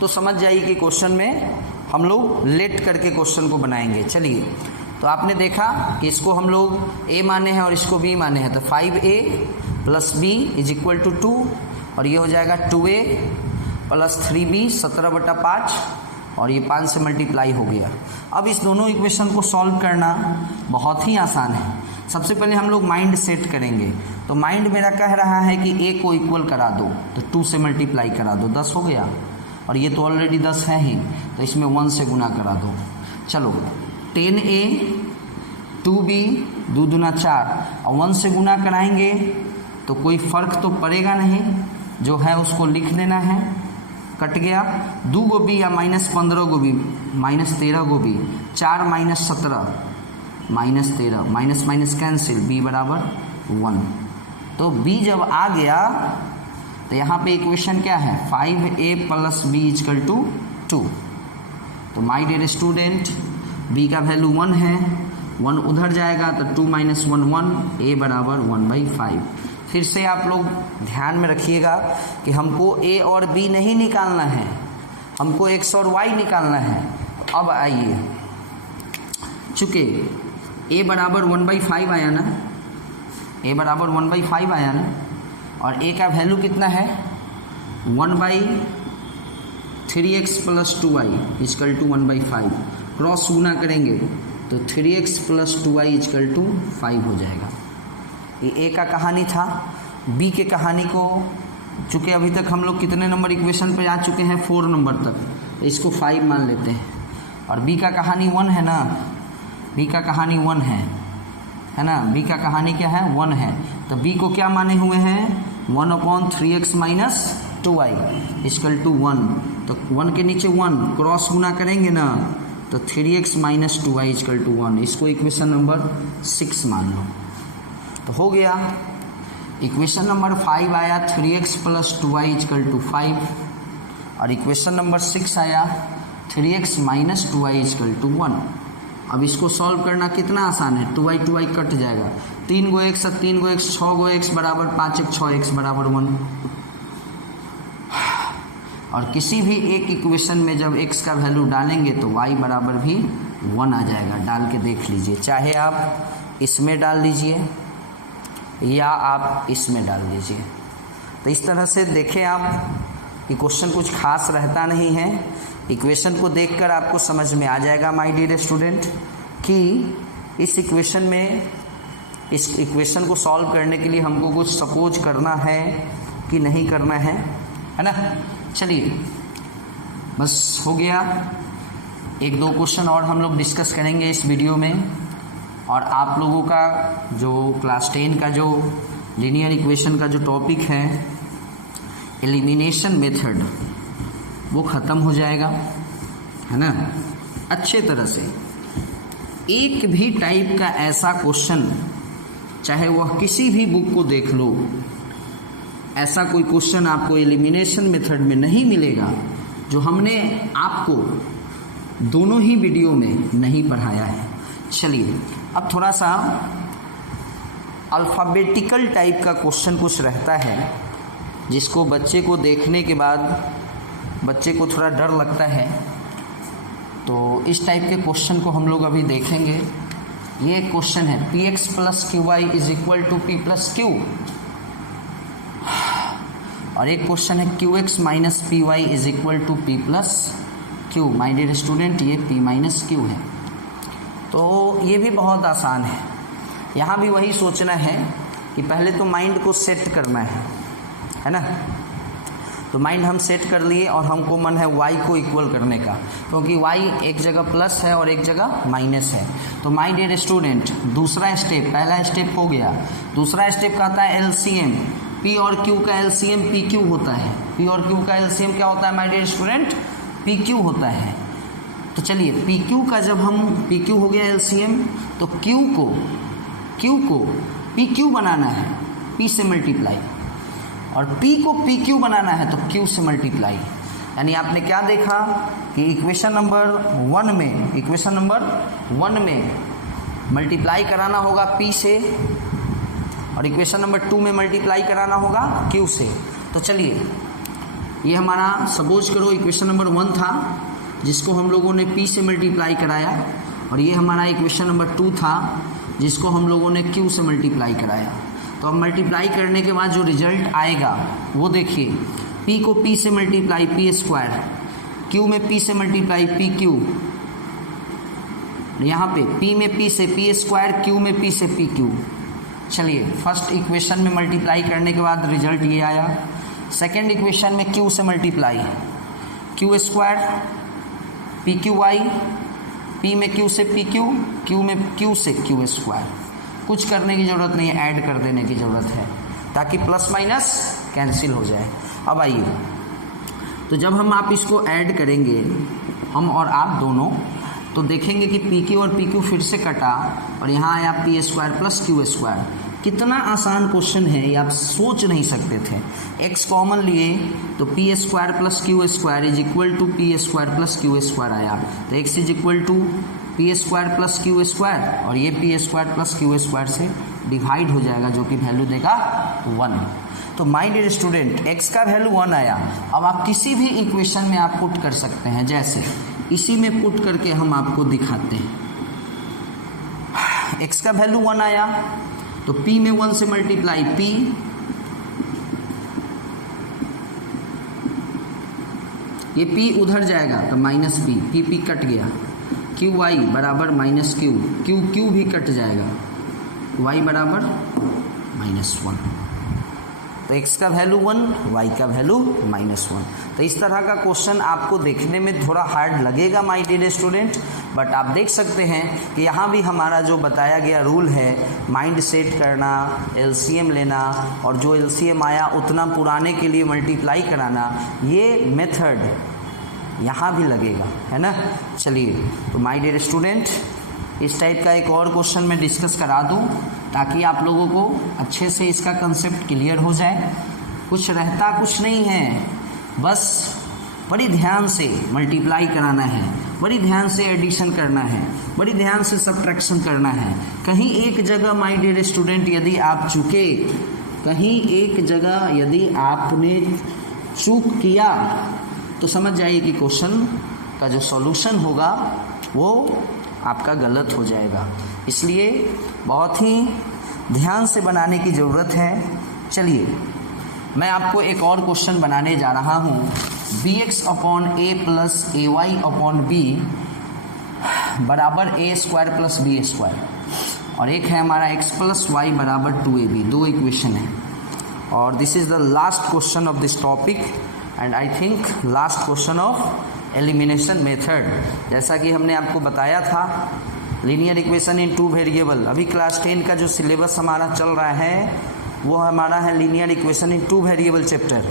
तो समझ जाइए कि क्वेश्चन में हम लोग लेट करके क्वेश्चन को बनाएंगे। चलिए, तो आपने देखा कि इसको हम लोग ए माने हैं और इसको बी माने हैं, तो 5a + b = 2 और ये हो जाएगा 2a + 3b 17/5 और ये 5 से मल्टीप्लाई हो गया। अब इस दोनों इक्वेशन को सॉल्व करना बहुत ही आसान है। सबसे पहले हम लोग माइंड सेट करेंगे। तो माइंड मेरा कह रहा है कि a को इक्वल करा दो, तो 2 से मल्टीप्लाई करा दो, 10 हो गया। और ये तो ऑलरेडी 10 है ही, तो इसमें 1 से गुना करा दो। चलो 10a 2b 2 दूना 4 और 1 से गुना कराएंगे तो कोई फ़र्क तो पड़ेगा नहीं, जो है उसको लिख लेना है। कट गया 2 गो बी या -15 गो बी -13 गो B 4 - 17 -13 minus minus cancel, b बराबर 1। तो b जब आ गया तो यहाँ पे इक्वेशन क्या है 5a + b = 2। तो माय डियर स्टूडेंट b का वैल्यू 1 है, 1 उधर जाएगा तो 2 - 1 1, a बराबर 1/5। फिर से आप लोग ध्यान में रखिएगा कि हमको a और b नहीं निकालना है, हमको x और y निकालना है। अब आइए, चूँकि a बराबर 1/5 आया ना, a बराबर 1/5 आया ना, और a का वैल्यू कितना है 1/3x + 2y = 1/5। क्रॉस गुना करेंगे तो 3x + 2y = 5 हो जाएगा। ये ए का कहानी था। बी के कहानी को चूँकि अभी तक हम लोग कितने नंबर इक्वेशन पे आ चुके हैं 4 नंबर तक, तो इसको 5 मान लेते हैं। और बी का कहानी 1 है ना, बी का कहानी 1 है ना, बी का कहानी क्या है 1 है। तो बी को क्या माने हुए हैं 1/3x - 2y = 1। तो 1 के नीचे 1 क्रॉस गुना करेंगे ना तो 3x - 2y = 1। इसको इक्वेशन नंबर 6 मान लो, तो हो गया। इक्वेशन नंबर 5 आया 3x + 2y = 5 और इक्वेशन नंबर 6 आया 3x - 2y = 1। अब इसको सॉल्व करना कितना आसान है, 2y 2y कट जाएगा, 3 गो x 3 गो x 6 गो x बराबर 5x 6x बराबर 1। और किसी भी एक इक्वेशन में जब x का वैल्यू डालेंगे तो y बराबर भी 1 आ जाएगा। डाल के देख लीजिए, चाहे आप इसमें डाल दीजिए या आप इसमें डाल दीजिए। तो इस तरह से देखें आप कि क्वेश्चन कुछ खास रहता नहीं है। इक्वेशन को देखकर आपको समझ में आ जाएगा माय डियर स्टूडेंट कि इस इक्वेशन में, इस इक्वेशन को सॉल्व करने के लिए हमको कुछ सपोज करना है कि नहीं करना है ना। चलिए, बस हो गया। 1-2 क्वेश्चन और हम लोग डिस्कस करेंगे इस वीडियो में, और आप लोगों का जो क्लास 10 का जो लीनियर इक्वेशन का जो टॉपिक है एलिमिनेशन मेथड, वो ख़त्म हो जाएगा, है ना, अच्छे तरह से। एक भी टाइप का ऐसा क्वेश्चन, चाहे वह किसी भी बुक को देख लो, ऐसा कोई क्वेश्चन आपको एलिमिनेशन मेथड में नहीं मिलेगा जो हमने आपको दोनों ही वीडियो में नहीं पढ़ाया है। चलिए, अब थोड़ा सा अल्फ़ाबेटिकल टाइप का क्वेश्चन कुछ रहता है जिसको बच्चे को देखने के बाद बच्चे को थोड़ा डर लगता है। तो इस टाइप के क्वेश्चन को हम लोग अभी देखेंगे। ये क्वेश्चन है px + qy = p + q, और एक क्वेश्चन है qx - py = p + q। My dear student, ये p - q है। तो ये भी बहुत आसान है। यहाँ भी वही सोचना है कि पहले तो माइंड को सेट करना है ना। तो माइंड हम सेट कर लिए और हमको मन है y को इक्वल करने का, क्योंकि y एक जगह प्लस है और एक जगह माइनस है। तो माय डियर स्टूडेंट, दूसरा स्टेप, पहला स्टेप हो गया, दूसरा स्टेप कहता है एलसीएम। p और q का एलसीएम pq होता है। p और q का एलसीएम क्या होता है माय डियर स्टूडेंट? pq होता है। तो चलिए pq का जब हम, pq हो गया एलसीएम, तो q को pq बनाना है p से मल्टीप्लाई, और p को pq बनाना है तो q से मल्टीप्लाई। यानी आपने क्या देखा कि इक्वेशन नंबर 1 में मल्टीप्लाई कराना होगा p से, और इक्वेशन नंबर 2 में मल्टीप्लाई कराना होगा q से। तो चलिए, ये हमारा सपोज करो इक्वेशन नंबर 1 था जिसको हम लोगों ने p से मल्टीप्लाई कराया, और ये हमारा इक्वेशन नंबर 2 था जिसको हम लोगों ने q से मल्टीप्लाई कराया। तो अब मल्टीप्लाई करने के बाद जो रिजल्ट आएगा वो देखिए, p को p से मल्टीप्लाई p स्क्वायर, q में p से मल्टीप्लाई p क्यू, यहाँ पे p में p से p स्क्वायर, q में p से p क्यू। चलिए, फर्स्ट इक्वेशन में मल्टीप्लाई करने के बाद रिजल्ट ये आया। सेकेंड इक्वेशन में q से multiply, q square p q y, p में q से p क्यू, q में q से q स्क्वायर। कुछ करने की ज़रूरत नहीं है, ऐड कर देने की ज़रूरत है ताकि प्लस माइनस कैंसिल हो जाए। अब आइए, तो जब हम आप इसको ऐड करेंगे, हम और आप दोनों, तो देखेंगे कि PQ और PQ फिर से कटा और यहाँ आया p square plus q square. कितना आसान क्वेश्चन है, ये आप सोच नहीं सकते थे। x कॉमन लिए तो p square plus q square is equal to p square plus q square आया, तो x is equal to p square plus q square, और ये p square plus q square से डिवाइड हो जाएगा जो कि वैल्यू देगा 1। तो माय डियर स्टूडेंट, x का वैल्यू 1 आया। अब आप किसी भी इक्वेशन में आप पुट कर सकते हैं, जैसे इसी में पुट करके हम आपको दिखाते हैं। x का वैल्यू 1 आया तो p में 1 से मल्टीप्लाई p, ये p उधर जाएगा तो माइनस p कट गया, क्यू वाई बराबर माइनस क्यू भी कट जाएगा, y बराबर -1। तो x का वैल्यू 1, y का वैल्यू -1। तो इस तरह का क्वेश्चन आपको देखने में थोड़ा हार्ड लगेगा माय डियर स्टूडेंट, बट आप देख सकते हैं कि यहाँ भी हमारा जो बताया गया रूल है, माइंड सेट करना, एलसीएम लेना, और जो एलसीएम आया उतना पुराने के लिए मल्टीप्लाई कराना, ये मेथड यहाँ भी लगेगा, है ना। चलिए, तो माय डियर स्टूडेंट, इस टाइप का एक और क्वेश्चन मैं डिस्कस करा दूं ताकि आप लोगों को अच्छे से इसका कंसेप्ट क्लियर हो जाए। कुछ रहता कुछ नहीं है, बस बड़ी ध्यान से मल्टीप्लाई कराना है, बड़ी ध्यान से एडिशन करना है, बड़ी ध्यान से सब्ट्रैक्शन करना है। कहीं एक जगह माय डियर स्टूडेंट यदि आप चूके, कहीं एक जगह यदि आपने चूक किया तो समझ जाइए कि क्वेश्चन का जो सॉल्यूशन होगा वो आपका गलत हो जाएगा। इसलिए बहुत ही ध्यान से बनाने की ज़रूरत है। चलिए, मैं आपको एक और क्वेश्चन बनाने जा रहा हूँ, bx upon a plus ay upon b बराबर a square plus b square, और एक है हमारा x प्लस y बराबर 2ab। दो इक्वेशन है, और this is the last question of this topic and I think last question of elimination method. जैसा कि हमने आपको बताया था, लीनियर इक्वेशन इन 2 वेरिएबल, अभी क्लास 10 का जो सिलेबस हमारा चल रहा है वो हमारा है linear equation in 2 variable chapter,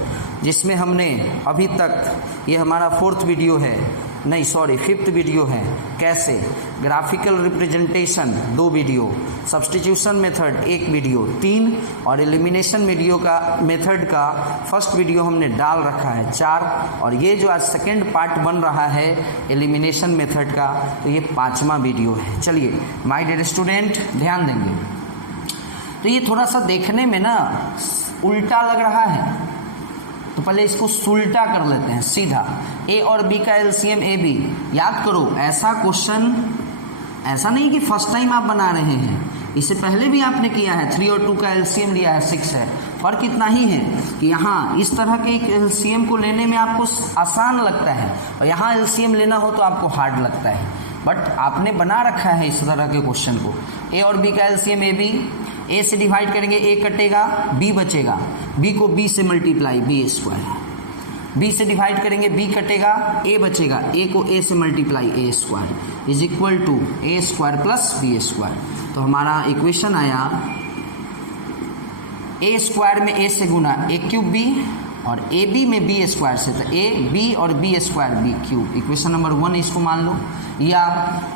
जिसमें हमने अभी तक, ये हमारा 4th वीडियो है, नहीं सॉरी 5th वीडियो है, कैसे graphical representation 2 video, substitution method 1 video 3, और एलिमिनेशन वीडियो का मेथड का फर्स्ट वीडियो हमने डाल रखा है 4, और ये जो आज सेकेंड पार्ट बन रहा है एलिमिनेशन मेथड का, तो ये 5वां वीडियो है। चलिए माय डियर स्टूडेंट, ध्यान देंगे। तो ये थोड़ा सा देखने में ना उल्टा लग रहा है, तो पहले इसको सुल्टा कर लेते हैं सीधा। a और b का एलसीएम ab, याद करो ऐसा क्वेश्चन ऐसा नहीं कि फर्स्ट टाइम आप बना रहे हैं, इससे पहले भी आपने किया है। 3 और 2 का एलसीएम लिया है 6 है। फ़र्क इतना ही है कि यहाँ इस तरह के एक एलसीएम को लेने में आपको आसान लगता है, और यहाँ एलसीएम लेना हो तो आपको हार्ड लगता है, बट आपने बना रखा है इस तरह के क्वेश्चन को। a और b का एलसीएम ab, a से डिवाइड करेंगे a कटेगा, b बचेगा, b को b से मल्टीप्लाई b स्क्वायर, b से डिवाइड करेंगे b कटेगा, a बचेगा, a को a से multiply a square is equal to a square plus b square. तो हमारा इक्वेशन आया a स्क्वायर में a से गुना a क्यूब b और ए बी में बी स्क्वायर से, तो ए बी और b square b cube. Equation number 1 इसको मान लो, या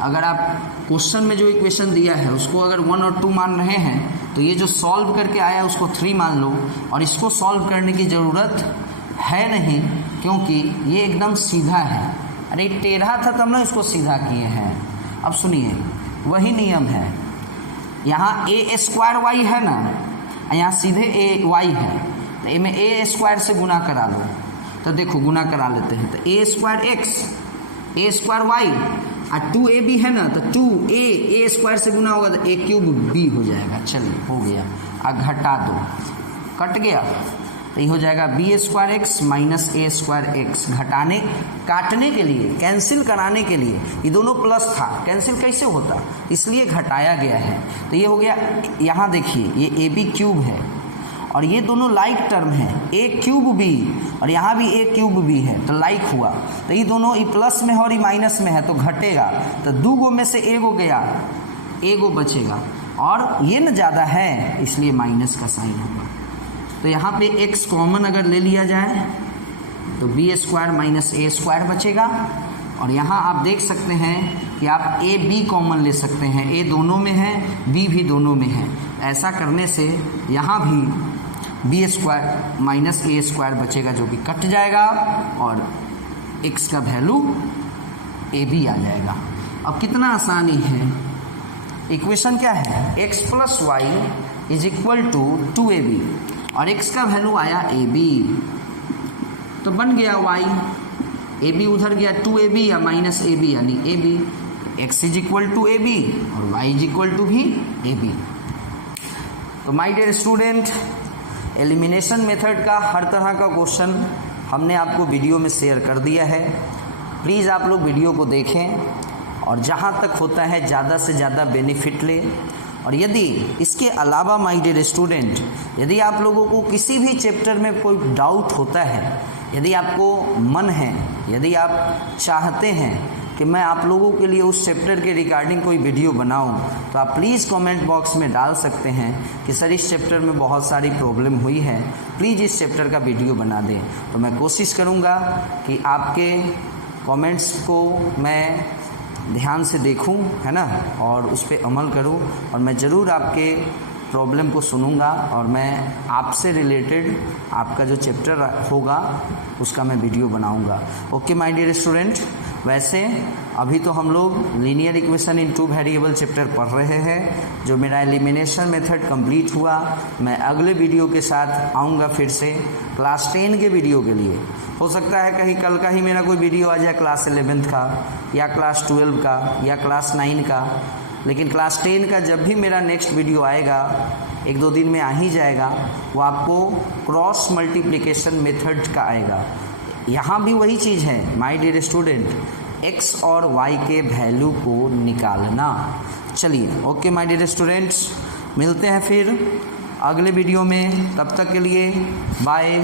अगर आप क्वेश्चन में जो इक्वेशन दिया है उसको अगर 1 और 2 मान रहे हैं तो ये जो सॉल्व करके आया उसको 3 मान लो, और इसको सॉल्व करने की ज़रूरत है नहीं क्योंकि ये एकदम सीधा है। अरे टेढ़ा था तब ना इसको सीधा किए हैं। अब सुनिए, वही नियम है, यहाँ ए स्क्वायर वाई है ना, यहाँ सीधे ए वाई है, तो ए में ए स्क्वायर से गुना करा लो। तो देखो गुना करा लेते हैं, तो ए स्क्वायर एक्स ए स्क्वायर वाई और 2ab है ना, तो 2a स्क्वायर से गुना होगा तो a क्यूब b हो जाएगा। चलिए हो गया, अब घटा दो, कट गया, तो ये हो जाएगा बी स्क्वायर एक्स माइनस ए स्क्वायर एक्स। घटाने काटने के लिए, कैंसिल कराने के लिए, ये दोनों प्लस था, कैंसिल कैसे होता, इसलिए घटाया गया है। तो ये हो गया, यहाँ देखिए ये ए बी क्यूब है और ये दोनों लाइक टर्म है, ए क्यूब बी और यहाँ भी ए क्यूब बी है, तो लाइक हुआ। तो ये दोनों ये प्लस में है और ये माइनस में है, तो घटेगा, तो 2 गो में से एगो गया, एगो बचेगा, और ये न ज़्यादा है इसलिए माइनस का साइन होगा। तो यहाँ पे x कॉमन अगर ले लिया जाए तो बी स्क्वायर माइनस ए स्क्वायर बचेगा, और यहाँ आप देख सकते हैं कि आप ए बी कॉमन ले सकते हैं, ए दोनों में है, बी भी दोनों में है। ऐसा करने से यहाँ भी बी स्क्वायर माइनस ए स्क्वायर बचेगा जो कि कट जाएगा और x का वैल्यू ए बी आ जाएगा। अब कितना आसानी है, इक्वेशन क्या है, x plus y is equal to 2ab और x का वैल्यू आया ए बी, तो बन गया y, ए बी उधर गया 2ab या माइनस ए बी यानी a b, x is equal to a b और y इज इक्वल टू भी ए बी। तो my dear student, elimination method का हर तरह का क्वेश्चन हमने आपको वीडियो में शेयर कर दिया है। प्लीज़ आप लोग वीडियो को देखें और जहाँ तक होता है ज़्यादा से ज़्यादा बेनिफिट लें। और यदि इसके अलावा माय डियर स्टूडेंट, यदि आप लोगों को किसी भी चैप्टर में कोई डाउट होता है, यदि आपको मन है, यदि आप चाहते हैं कि मैं आप लोगों के लिए उस चैप्टर के रिगार्डिंग कोई वीडियो बनाऊं, तो आप प्लीज़ कमेंट बॉक्स में डाल सकते हैं कि सर इस चैप्टर में बहुत सारी प्रॉब्लम हुई है, प्लीज़ इस चैप्टर का वीडियो बना दें। तो मैं कोशिश करूंगा कि आपके कमेंट्स को मैं ध्यान से देखूं, है ना, और उस पर अमल करूं, और मैं ज़रूर आपके प्रॉब्लम को सुनूंगा और मैं आपसे रिलेटेड आपका जो चैप्टर होगा उसका मैं वीडियो बनाऊंगा। ओके माय डियर स्टूडेंट, वैसे अभी तो हम लोग linear equation in 2 variable chapter पढ़ रहे हैं। जो मेरा एलिमिनेशन मेथड कंप्लीट हुआ, मैं अगले वीडियो के साथ आऊँगा फिर से क्लास 10 के वीडियो के लिए। हो सकता है कहीं कल का ही मेरा कोई वीडियो आ जाए क्लास 11 का या क्लास 12 का या क्लास 9 का, लेकिन क्लास 10 का जब भी मेरा नेक्स्ट वीडियो आएगा, 1-2 दिन में आ ही जाएगा, वो आपको क्रॉस मल्टीप्लिकेशन मेथड का आएगा। यहाँ भी वही चीज़ है माय डियर स्टूडेंट, x और y के वैल्यू को निकालना। चलिए ओके माय डियर स्टूडेंट्स, मिलते हैं फिर अगले वीडियो में, तब तक के लिए बाय।